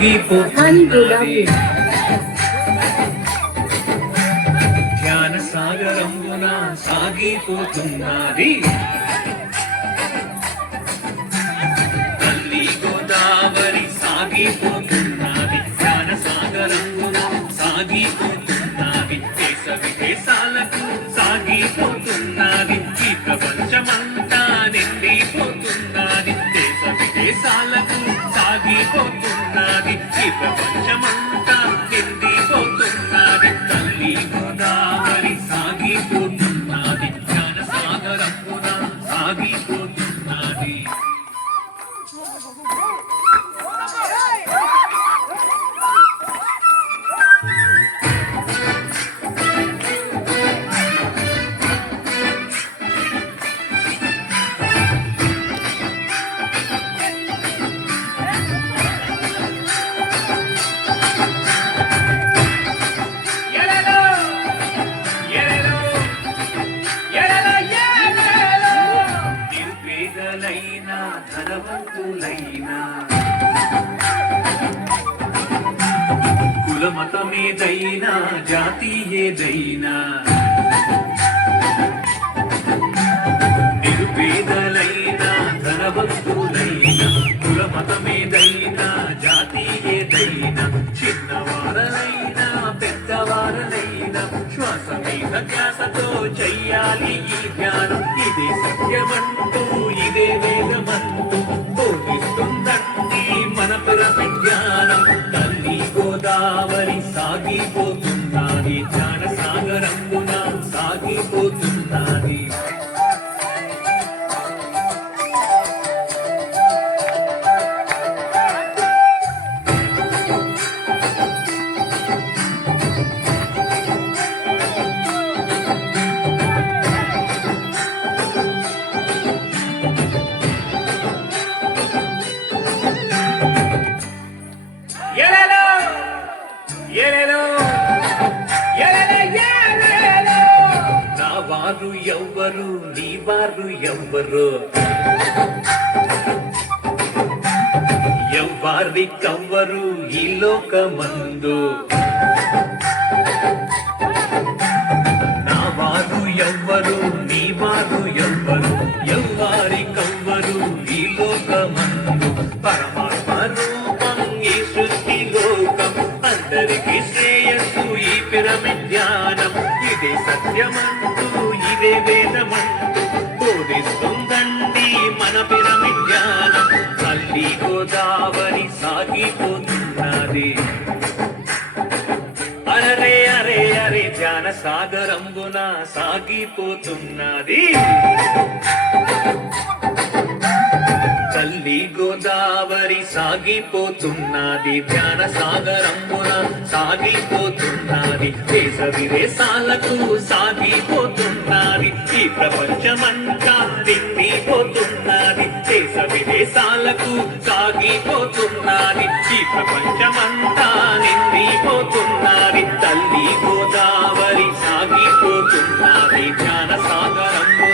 సాగిపోతున్నది జ్ఞాన సాగరంబున సాగిపోతున్నది తల్లి గోదావరి సాగిపోతున్నది జ్ఞాన సాగరంబున సాగిపోతున్నది దేశ విదేశాలకు సాగిపోతున్నది ఈ ప్రపంచమంతా నిండిపోతున్నది దేశ విదేశాలకు సాగిపోతున్నది ఈ ప్రపంచమంతా నిండిపోతున్నది తల్లి గోదావరి సాగిపోతున్నది జ్ఞాన సాగరంబున సాగిపోతున్నది ధనవంతులైనా కులమతమేదైనా జాతి ఏదైనా నిరుపేదలైనా ధనవంతులైనా కులమతమేదైనా జాతి ఏదైనా చిన్నవారలైనా పెద్దవారలైనా శ్వాస మీద ధ్యాసతో చెయ్యాలి ఈ ధ్యానం ఇదే సత్యమంటూ ఇదే వేగమంటూ బోధిస్తుందండి మన విజ్ఞానం తల్లి గోదావరి సాగిపోతున్నది జ్ఞాన సాగరంబున సాగిపోతున్నది నా వారు ఎవ్వరు నీ వారు ఎవ్వరు ఎవ్వారి కవ్వరు ఈ లోకమందు నా వారు ఎవ్వరు నీ వారు ఎవ్వరు ఎవ్వారి కవ్వరు ఈ లోకమందు పరమాత్మ రూపం ఈ సృష్టి లోకం అందరికీ శ్రేయస్సు ఈ పిరమిడ్ ధ్యానం ఇదే సత్యమంటూ ఇదే వేదమంటూ బోధిస్తుందండి మన పిరమిడ్ ధ్యానం తల్లి గోదావరి సాగిపోతున్నది అరే అరే అరే ధ్యాన సాగరంబున సాగిపోతున్నది తల్లి గోదావరి సాగిపోతున్నది ధ్యాన సాగరంబున సాగిపోతున్నది దేశ విదేశాలకు సాగిపోతున్నది ఈ ప్రపంచమంతా నిండిపోతున్నది దేశ విదేశాలకు సాగిపోతున్నది ఈ ప్రపంచమంతా నిండిపోతున్నది తల్లి గోదావరి సాగిపోతున్నది జ్ఞాన సాగరంబున